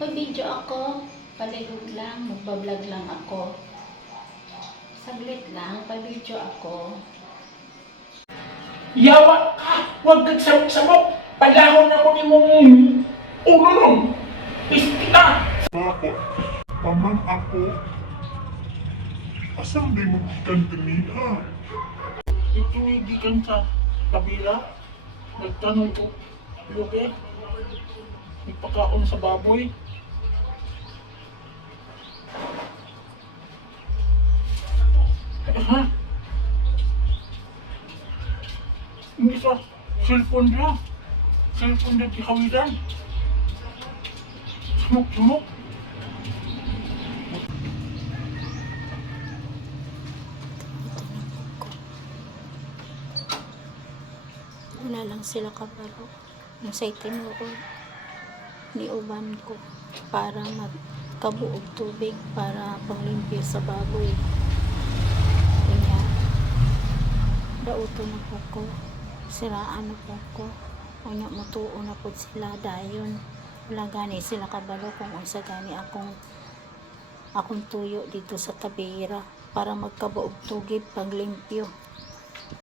Pa-video ako, palihog lang, magpa-vlog lang ako. Saglit lang, pa-video ako. Yawa ka! Huwag kang samok-samok! Palahon na ko ni mong ulo nun! Ispita! Bakit? Paman ako. Asam di mo ikan kanina? Ito gikan sa kabila. Nagtanong ko, Luke, nagpakaon sa baboy. Ha? Hindi sa cellphone niya. Cellphone niya di kawilan. Sumok-sumok. Wala lang sila kabalo. Yung sa tinuod ni uban ko para magkabuog tubig para panglimpyo sa baboy. Kanya, dauto na po ko. Siraan na po ko. Kanya mutuo na po sila dayon. Wala gani sila kabalo kung unsa gani akong tuyo dito sa tabira para magkabuog tubig paglimpyo.